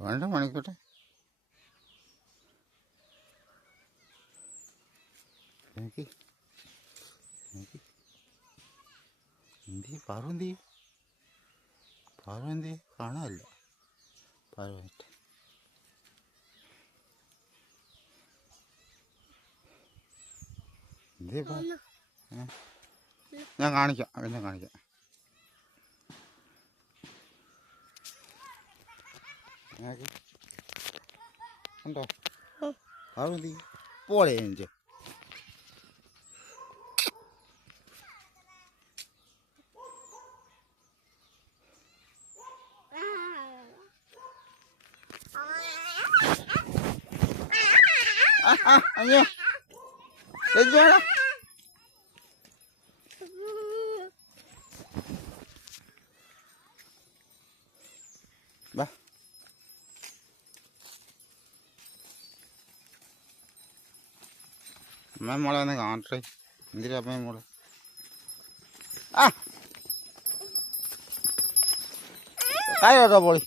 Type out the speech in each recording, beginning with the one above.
വേണ്ട മണിക്കോട്ടെ. എനിക്ക് എന്തി പാർവന്തി കാണാനില്ല. പാർവന്തി എന്തേ ഞാൻ കാണിക്കാം, പിന്നെ കാണിക്കാം. ഉണ്ടോ പാർവന്തി? പോളെ എനിക്ക് അയ്യോ വേണം. വാ അമ്മ മോളെ ഒന്ന് കാണട്ടെ. എന്തിനാ അമ്മ മോളെ? ആ കായോട്ടോ പോളി.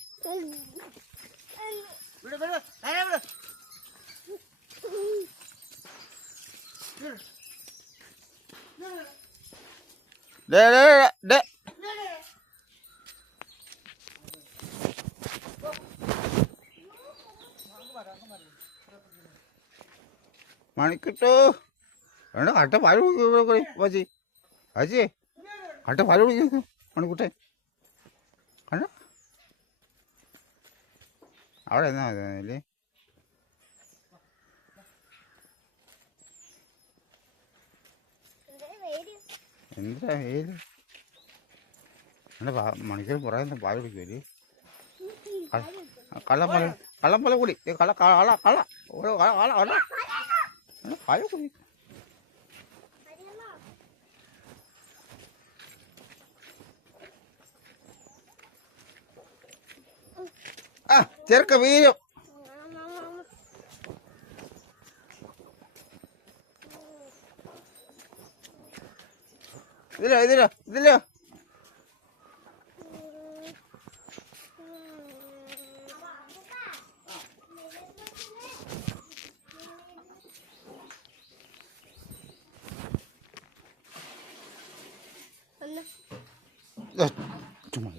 ഡേ ഡേ ഡേ മണിക്കിട്ടു വേണ്ട. കട്ട പാല് കുടിക്കും അജി കട്ട പാല് കുടിക്കുന്നു മണിക്കുട്ടെ. കണ്ട അവിടെ എന്നാ അല്ലേ? എന്തിനാ വെയില്? മണിക്കൂർ പറയുന്ന പാല് കുടിക്കുമല്ലേ? കള്ളപ്പല കൂടി കള കള കള പാല് കുടി. ആ ചെറുക്ക വീരും. ഇതിലോ ചുമ്മാ